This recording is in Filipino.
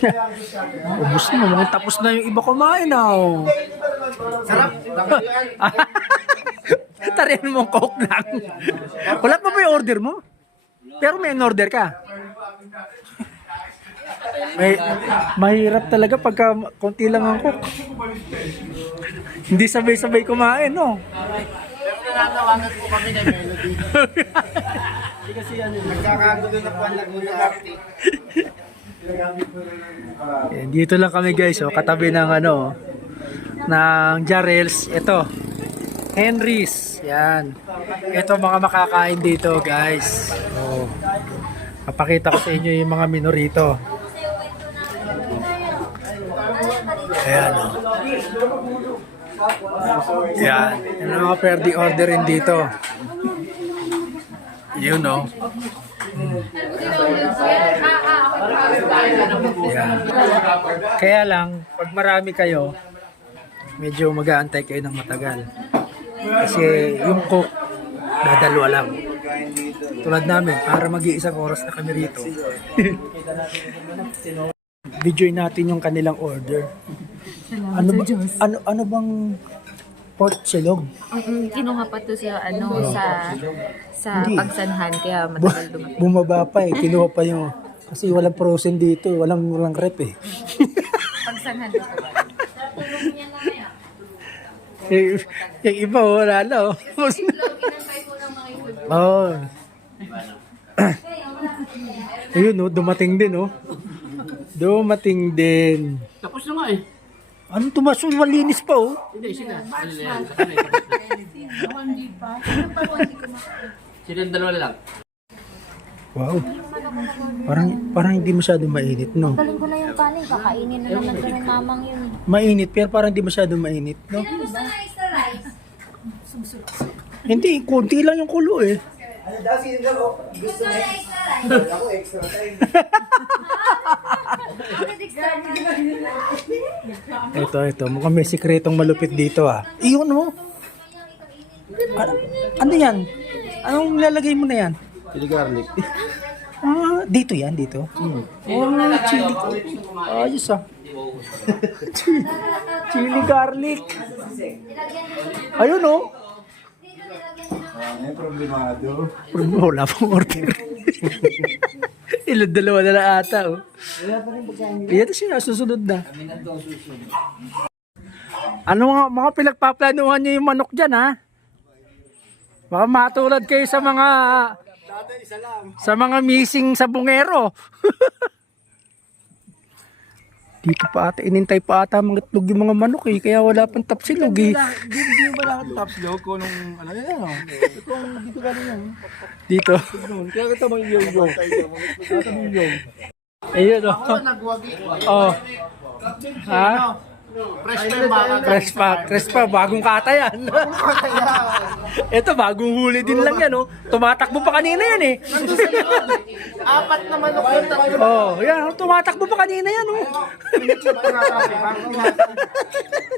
Ubus na, mukhang tapos na yung iba kumain ah. oh. Sarap. Tarihan mo coke lang. Wala pa ba yung order mo? Pero may order ka. May, mahirap talaga pagka konti lang ang coke. Hindi sabay-sabay kumain, no? Pero nananawagan po kami na melody. Hindi kasi yan, nagkakagulo na po ang Laguna Arte. Eh, dito lang kami guys, oh, katabi ng ano, ng Jarrels. Ito, Henry's. Yan. Ito mga makakain dito guys. Oh. Papakita ko sa inyo yung mga menu rito. Ayan oh. Yan. Yan ang mga pwede orderin dito. Yun oh. Yan. Kaya lang, pag marami kayo, medyo mag-aantay kayo ng matagal. Kasi yung cook, dadalwa lang. Tulad namin, para mag-iisang oras na kami rito. Videoin natin yung kanilang order. Ano ba, ano ano bang pork silog? Mm, kinuha pa to siya ano sa sa Hindi. pagsanhan kaya matagal dumating. Bumaba pa eh, kinuha pa yung kasi walang frozen dito, walang walang rep eh. Pagsanhan dito. Eh, yung iba wala na oh. Oo. Ayun oh, dumating din oh. Dumating din. Tapos na nga eh. Anong tumasun? Malinis pa oh. Hindi, sila. Ano? Sila yung dalawa lang. Wow. Parang parang hindi masyado mainit, no? Galing ko na yung kanin, kakainin na naman ko ng mamang yun. Mainit pero parang hindi masyado mainit, no? Hindi, konti lang yung kulo eh. Ito, ito. Mukhang may sikretong malupit dito ah. Iyon mo. Ano yan? Anong lalagay mo na yan? Chili garlic. Ah, dito yan, dito. Oh, chili. Ayos ah. chili, chili garlic. Ayun oh. Ano problemado? Wala pang order. Ilan dalawa na lang ata oh. Iyan siya, susunod na. Ano mga, mga pinagpaplanuhan niyo yung manok dyan ha? Baka matulad kayo sa mga sa mga missing sa bungero. Dito pa ata, inintay pa ata mga itlog yung mga manok eh, kaya wala pang tapsilog eh. Hindi ba lahat tops daw ko nung ano yan oh. Ito ang dito galing yan. Dito. Kaya kita mga yung yung. Kaya kita yung. Ayun oh. Nagwagi. Oh. Ha? Fresh pa yung baka. Fresh pa, fresh pa, bagong kata yan. Ito, bagong huli din lang yan, oh. Tumatakbo pa kanina yan, eh. Apat na manok yung tatlo. Oh, yan, oh, tumatakbo pa kanina yan, oh.